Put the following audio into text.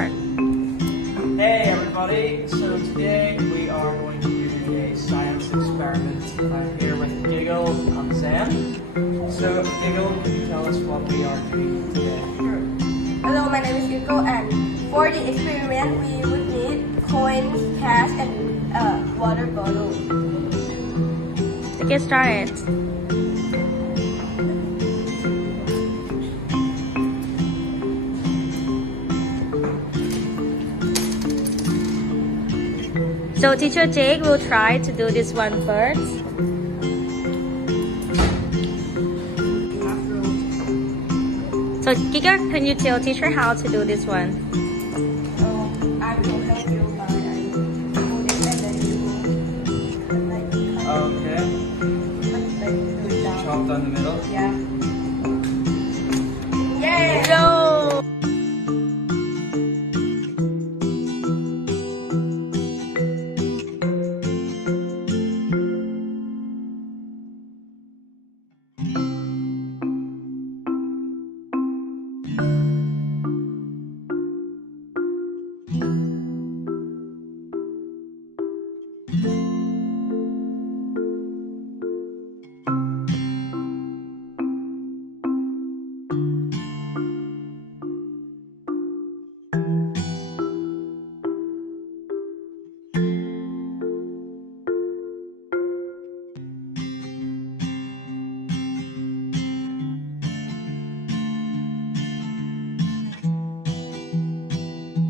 start. Hey everybody, so today we are going to do a science experiment. I'm here with Giggle and Sam. So Giggle, can you tell us what we are doing today? Sure. Hello, my name is Giggle, and for the experiment we would need coins, cash, and a water bottle. To get started. So teacher Jake will try to do this one first. So Giga, can you tell teacher how to do this one?